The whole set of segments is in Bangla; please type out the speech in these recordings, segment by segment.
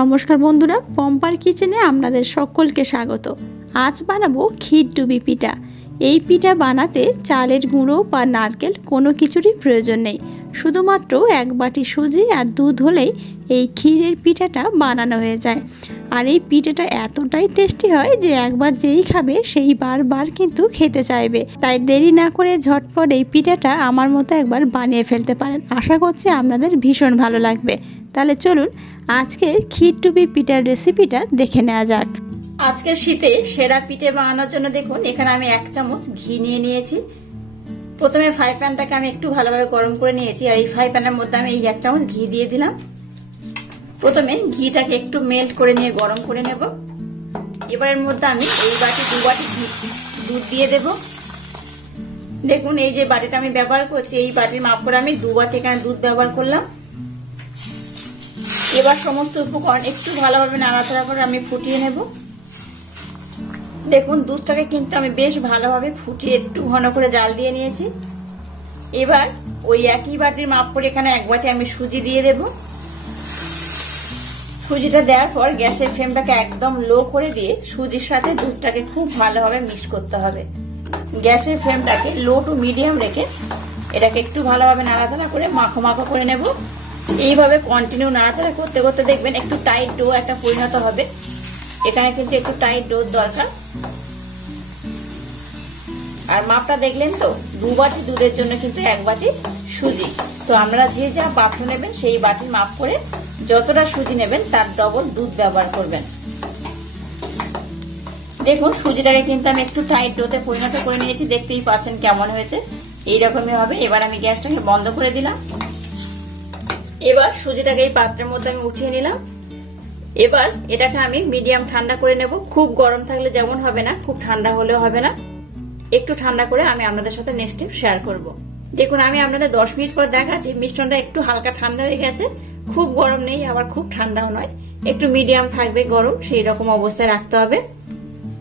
নমস্কার বন্ধুরা, পম্পার কিচেনে আপনাদের সকলকে স্বাগত। আজ বানাবো ক্ষীর ডুবি পিঠা। এই পিঠা বানাতে চালের গুঁড়ো বা নারকেল কোনো কিছুরই প্রয়োজন নেই। শুধুমাত্র এক বাটি সুজি আর দুধ হলেই এই ক্ষীরের পিঠাটা বানানো হয়ে যায়। আর এই পিঠাটা এতটাই টেস্টি হয় যে একবার যেই খাবে সেই বারবার কিন্তু খেতে চাইবে। তাই দেরি না করে ঝটপট এই পিঠাটা আমার মতো একবার বানিয়ে ফেলতে পারেন। আশা করছি আপনাদের ভীষণ ভালো লাগবে। তাহলে চলুন আজকের ক্ষীর ডুবি পিঠার রেসিপিটা দেখে নেওয়া যাক। আজকের শীতে সেরা পিঠে বানানোর জন্য দেখুন এখানে আমি 1 চামচ ঘি নিয়ে নিয়েছি। প্রথমে ফ্রাই প্যানটাকে আমি একটু ভালোভাবে গরম করে নিয়েছি আর এই ফ্রাই প্যানের মধ্যে আমি এই 1 চামচ ঘি দিয়ে দিলাম। প্রথমে ঘিটাকে একটু মেল্ট করে নিয়ে গরম করে নেব। এবারের মধ্যে আমি এই বাটি 2 বাটি দুধ দিয়ে দেব। দেখুন এই যে বাটিটা আমি ব্যবহার করছি এই বাটির মাপ করে আমি 2 বাটি এখানে দুধ ব্যবহার করলাম। এবার সমস্ত উপকরণ একটু ভালোভাবে নাড়াচাড়া করে আমি ফুটিয়ে নেব। দেখুন দুধটাকে কিন্তু আমি বেশ ভালোভাবে ফুটিয়ে একটু ঘন করে জাল দিয়ে নিয়েছি। এবার ওই একই বাটির মাপ করে এখানে 1 বাটি আমি সুজি দিয়ে দেব। সুজিটা দেওয়ার পর গ্যাসের ফ্লেমটাকে একদম লো করে দিয়ে সুজির সাথে দুধটাকে খুব ভালোভাবে মিক্স করতে হবে। গ্যাসের ফ্লেমটাকে লো টু মিডিয়াম রেখে এটাকে একটু ভালোভাবে নাড়াচাড়া করে মাখো মাখো করে নেব। এইভাবে কন্টিনিউ নাড়াচাড়া করতে করতে দেখবেন একটু টাইট ডো একটা পরিণত হবে। এখানে কিন্তু একটু টাইট ডো দরকার। আর মাপটা দেখলেন তো 2 বাটি দুধের জন্য কিন্তু 1 বাটি সুজি। তো আমরা যে যা পাত্র নেবেন সেই বাটির মাপ করে যতটা সুজি নেবেন তার ডবল দুধ ব্যবহার করবেন। দেখুন সুজিটাকে কিন্তু আমি একটু টাইট ডোতে পরিণত করে নিয়েছি। দেখতেই পাচ্ছেন কেমন হয়েছে, এইরকমই হবে। এবার আমি গ্যাসটাকে বন্ধ করে দিলাম। এবার সুজিটাকে এই পাত্রের মধ্যে আমি উঠিয়ে নিলাম। এবার এটাকে আমি মিডিয়াম ঠান্ডা করে নেব। খুব গরম থাকলে যেমন হবে না, খুব ঠান্ডা হলেও হবে না। একটু ঠান্ডা করে আমি আপনাদের সাথে নেক্সট স্টেপ শেয়ার করব। দেখুন আমি আপনাদের 10 মিনিট পর দেখাচ্ছি। মিশ্রণটা একটু হালকা ঠান্ডা হয়ে গেছে। খুব গরম নেই আবার খুব ঠান্ডাও নয়, একটু মিডিয়াম থাকবে গরম, সেই রকম অবস্থায় রাখতে হবে।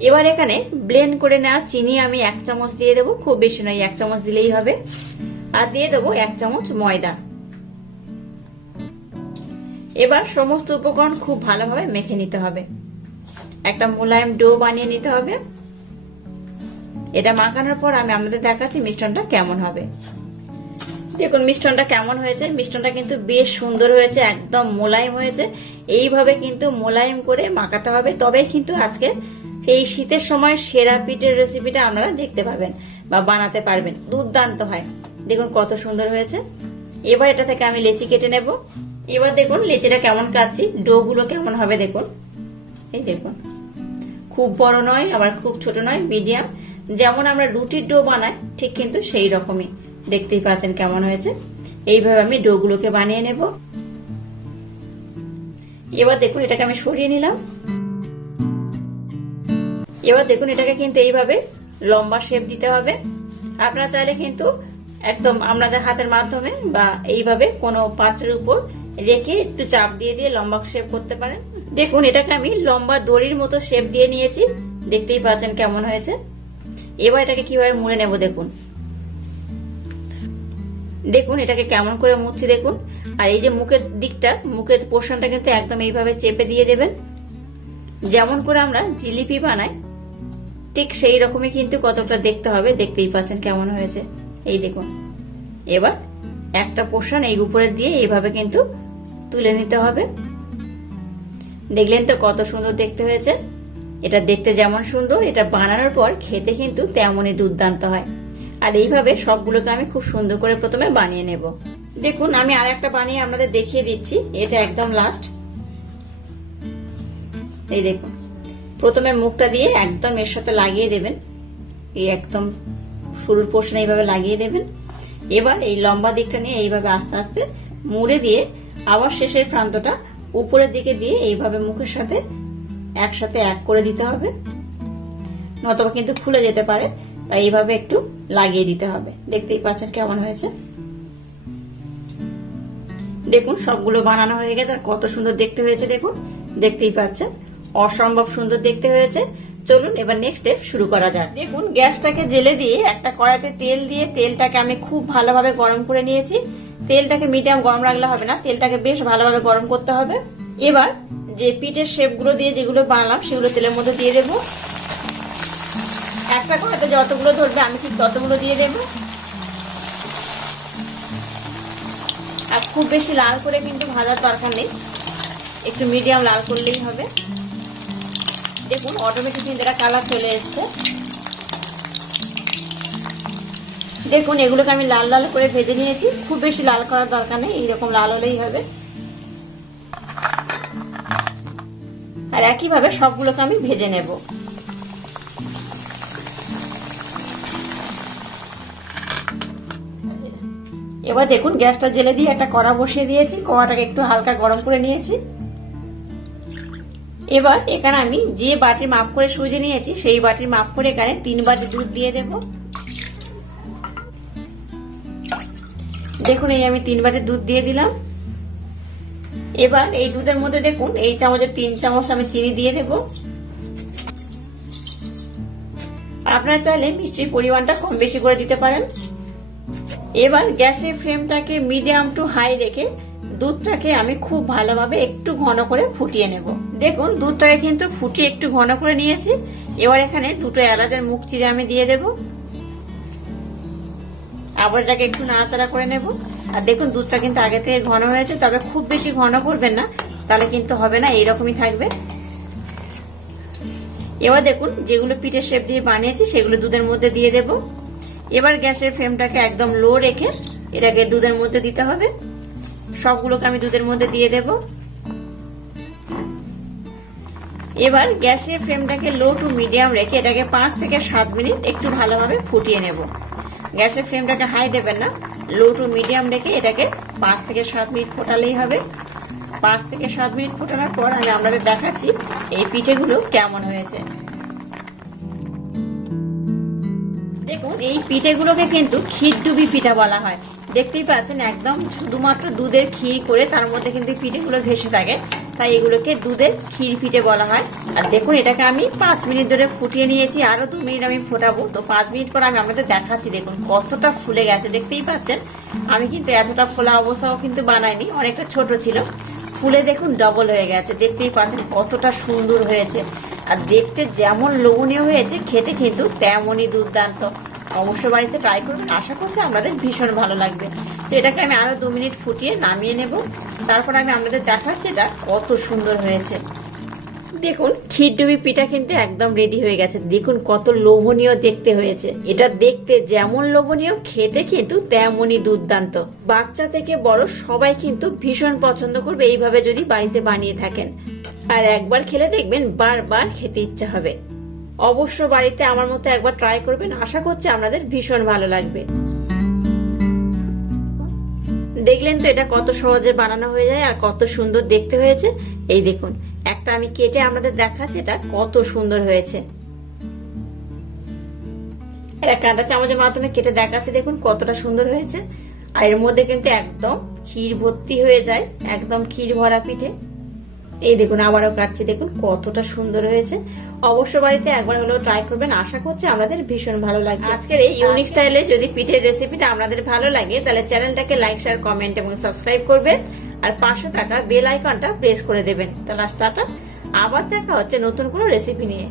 এবার এখানে ব্লেন্ড করে নেওয়া চিনি আমি 1 চামচ দিয়ে দেবো। খুব বেশি নয়, 1 চামচ দিলেই হবে। আর দিয়ে দেবো 1 চামচ ময়দা। এবার সমস্ত উপকরণ খুব ভালোভাবে মেখে নিতে হবে। একটা মোলায়েম ডো বানিয়ে নিতে হবে। এটা মাখানোর পর আমি আপনাদের দেখাচ্ছি মিশ্রণটা কেমন হবে। দেখুন মিশ্রণটা কেমন হয়েছে। মিশ্রণটা কিন্তু বেশ সুন্দর হয়েছে, একদম মোলায়েম হয়েছে। এইভাবে কিন্তু মোলায়েম করে মাখাতে হবে, তবেই কিন্তু আজকে এই শীতের সময় সেরা পিঠের রেসিপিটা আপনারা দেখতে পাবেন বা বানাতে পারবেন। দুর্দান্ত হয়। দেখুন কত সুন্দর হয়েছে। এবার এটা থেকে আমি লেচি কেটে নেব। এবার দেখুন লেচিটা কেমন কাটছি, ডো গুলো কেমন হবে দেখুন। এই দেখুন খুব বড় নয় আবার খুব ছোট নয়, মিডিয়াম। যেমন আমরা রুটির ডো বানাই ঠিক কিন্তু সেই রকমই। দেখতেই পাচ্ছেন কেমন হয়েছে। এইভাবে আমি ডো গুলোকে বানিয়ে নেব। এবার দেখুন এটাকে আমি সরিয়ে নিলাম। এবার দেখুন এটাকে কিন্তু এইভাবে লম্বা শেপ দিতে হবে। আপনারা চাইলে কিন্তু একদম আপনাদের হাতের মাধ্যমে বা এইভাবে কোনো পাত্রের উপর রেখে একটু চাপ দিয়ে দিয়ে লম্বা শেপ করতে পারেন। দেখুন এটাকে আমি লম্বা দড়ির মতো শেপ দিয়ে নিয়েছি। দেখতেই পাচ্ছেন কেমন হয়েছে। এবার এটাকে কিভাবে মুড়ে নেব দেখুন। দেখুন এটাকে কেমন করে মুড়ছি দেখুন। আর এই যে মুখের দিকটা, মুখের পোর্শনটা কিন্তু একদম এইভাবে চেপে দিয়ে দেবেন। যেমন করে আমরা জিলিপি বানাই ঠিক সেই রকমই কিন্তু কতটা দেখতে হবে। দেখতেই পাচ্ছেন কেমন হয়েছে। এই দেখুন এবার একটা পোর্শন এই উপরে দিয়ে এইভাবে কিন্তু তুলে নিতে হবে। দেখলেন তো কত সুন্দর দেখতে হয়েছে। এটা দেখতে যেমন সুন্দর, এটা বানানোর পর খেতে কিন্তু তেমনই দুর্দান্ত হয়। আর এইভাবে সবগুলোকে আমি খুব সুন্দর করে প্রথমে বানিয়ে নেব। দেখুন আমি আর একটা বানিয়ে আপনাদের দেখিয়ে দিচ্ছি। এটা একদম লাস্ট। এই দেখুন প্রথমে মুখটা দিয়ে একদম এর সাথে লাগিয়ে দেবেন। এই একদম শুরুর পোর্শনে এইভাবে লাগিয়ে দেবেন। এবার এই লম্বা দিকটা নিয়ে এইভাবে আস্তে আস্তে মুড়ে দিয়ে আবার শেষের প্রান্তটা উপরের দিকে দিয়ে এইভাবে মুখের সাথে একসাথে এক করে দিতে হবে, নতুবা কিন্তু খুলে যেতে পারে। তাই এইভাবে একটু লাগিয়ে দিতে হবে। দেখতেই পাচ্ছেন কেমন হয়েছে। দেখুন সবগুলো বানানো হয়ে গেছে। কত সুন্দর দেখতে হয়েছে দেখুন। দেখতেই পাচ্ছেন অসম্ভব সুন্দর দেখতে হয়েছে। চলুন এবার নেক্সট স্টেপ শুরু করা যাক। দেখুন গ্যাসটাকে জেলে দিয়ে একটা কড়াইতে তেল দিয়ে তেলটাকে আমি খুব ভালোভাবে গরম করে নিয়েছি। তেলটাকে মিডিয়াম গরম রাখলে হবে না, তেলটাকে বেশ ভালোভাবে গরম করতে হবে। এবার যে পিঠের শেপগুলো দিয়ে যেগুলো বানালাম সেগুলো তেলের মধ্যে দিয়ে দেবো। একটা কড়াইতে যতগুলো ধরবে আমি ঠিক ততগুলো দিয়ে দেব। আর খুব বেশি লাল করে কিন্তু ভাজার দরকার নেই, একটু মিডিয়াম লাল করলেই হবে। দেখুন অটোমেটিক কিন্তু এটা কালার চলে এসছে। দেখুন এগুলোকে আমি লাল লাল করে ভেজে নিয়েছি, খুব বেশি লাল করার দরকার নেই, এইরকম লাল হলেই হবে। আর একইভাবে সবগুলোকে আমি ভেজে নেব। এবার দেখুন গ্যাসটা জেলে দিয়ে একটা কড়া বসিয়ে দিয়েছি, কড়াটাকে একটু হালকা গরম করে নিয়েছি। এবার এখানে আমি যে বাটির মাপ করে সুজি নিয়েছি সেই বাটির মাপ করে এখানে 3 বাটি দুধ দিয়ে দেব। দেখুন এই আমি 3 বাটি দুধ দিয়ে দিলাম। এবার এই দুধের মধ্যে দেখুন এই চামচের 3 চামচ আমি চিনি দিয়ে দেব। আপনারা চাইলে মিষ্টির পরিমাণটা কম বেশি করে দিতে পারেন। এবার গ্যাসের ফ্লেমটাকে মিডিয়াম টু হাই রেখে দুধটাকে আমি খুব ভালোভাবে একটু ঘন করে ফুটিয়ে নেব। দেখুন দুধটাকে কিন্তু ফুটিয়ে একটু ঘন করে নিয়েছি। এবার এখানে 2টো এলাচের মুখ চিরে আমি দিয়ে দেব। আবার এটাকে একটু নাড়াচাড়া করে নেব। আর দেখুন দুধটা কিন্তু আগে থেকে ঘন হয়েছে, তবে খুব বেশি ঘন করবেন না, তাহলে কিন্তু হবে না, এইরকমই থাকবে। এবার দেখুন যেগুলো পিঠের শেপ দিয়ে বানিয়েছি সেগুলো দুধের মধ্যে দিয়ে দেব। এবার গ্যাসের ফ্লেমটাকে একদম লো রেখে এটাকে দুধের মধ্যে দিতে হবে। সবগুলোকে আমি দুধের মধ্যে দিয়ে দেব। এবার গ্যাসের ফ্লেমটাকে লো টু মিডিয়াম রেখে এটাকে 5 থেকে 7 মিনিট একটু ভালোভাবে ফুটিয়ে নেব। গ্যাসের ফ্লেমটাকে হাই দেবেন না, লো টু মিডিয়াম রেখে এটাকে 5 থেকে 7 মিনিট ফোটালেই হবে। 5 থেকে 7 মিনিট ফোটানোর পর আমি আপনাদের দেখাচ্ছি এই পিঠেগুলো কেমন হয়েছে। দেখুন এই পিঠেগুলোকে কিন্তু ক্ষীরডুবি পিঠা বলা হয়। দেখতেই পাচ্ছেন একদম শুধুমাত্র দুধের ক্ষীর করে তার মধ্যে কিন্তু পিঠেগুলো ভেসে থাকে, তাই এগুলোকে দুধের ক্ষীর পিঠে বলা হয়। আর দেখুন এটাকে আমি 5 মিনিট ধরে ফুটিয়ে নিয়েছি, আরো 2 মিনিট আমি ফোটাবো। তো 5 মিনিট পর আমি আপনাদের দেখাচ্ছি। দেখুন কতটা ফুলে গেছে, দেখতেই পাচ্ছেন। আমি কিন্তু এতটা ফোলা অবস্থাও কিন্তু বানাইনি, অনেকটা ছোট ছিল। ফুলে দেখুন ডবল হয়ে গেছে, দেখতেই পাচ্ছেন কতটা সুন্দর হয়েছে। আর দেখতে যেমন লোভনীয় হয়েছে, খেতে কিন্তু তেমনই দুর্দান্ত। অবশ্য বাড়িতে ট্রাই করবেন, আশা করছি আপনাদের ভীষণ ভালো লাগবে। তো এটাকে আমি আরো 2 মিনিট ফুটিয়ে নামিয়ে নেব। তারপর আমি আপনাদের দেখাচ্ছি এটা কত সুন্দর হয়েছে। দেখুন ক্ষীরডুবি পিঠা কিন্তু একদম রেডি হয়ে গেছে। দেখুন কত লোভনীয় দেখতে হয়েছে। এটা দেখতে যেমন লোভনীয়, খেতে কিন্তু তেমনই দুর্দান্ত। বাচ্চা থেকে বড় সবাই কিন্তু ভীষণ পছন্দ করবে এইভাবে যদি বাড়িতে বানিয়ে থাকেন। আর একবার খেলে দেখবেন বারবার খেতে ইচ্ছা হবে। অবশ্য বাড়িতে আমার মতো একবার ট্রাই করবেন, আশা করছি আপনাদের ভীষণ ভালো লাগবে। দেখলেন তো এটা কত সহজে বানানো হয়ে যায় আর কত সুন্দর দেখতে হয়েছে। এই দেখুন একটা আমি কেটে আপনাদের দেখাচ্ছি এটা কত সুন্দর হয়েছে। এটা কাঁটা চামচের মাধ্যমে কেটে দেখাচ্ছি, দেখুন কতটা সুন্দর হয়েছে। আর এর মধ্যে কিন্তু একদম ক্ষীর ভর্তি হয়ে যায়, একদম ক্ষীর ভরা পিঠে। এই দেখুন আবারও কাটছি, দেখুন কতটা সুন্দর হয়েছে। অবশ্য বাড়িতে একবার হলেও ট্রাই করবেন, আশা করছি আপনাদের ভীষণ ভালো লাগবে। আজকের এই ইউনিক স্টাইলে যদি পিঠের রেসিপিটা আপনাদের ভালো লাগে তাহলে চ্যানেলটাকে লাইক, শেয়ার, কমেন্ট এবং সাবস্ক্রাইব করবেন। আর পাশে থাকা বেল আইকনটা প্রেস করে দেবেন। তাহলে টাটা, আবার দেখা হচ্ছে নতুন কোনো রেসিপি নিয়ে।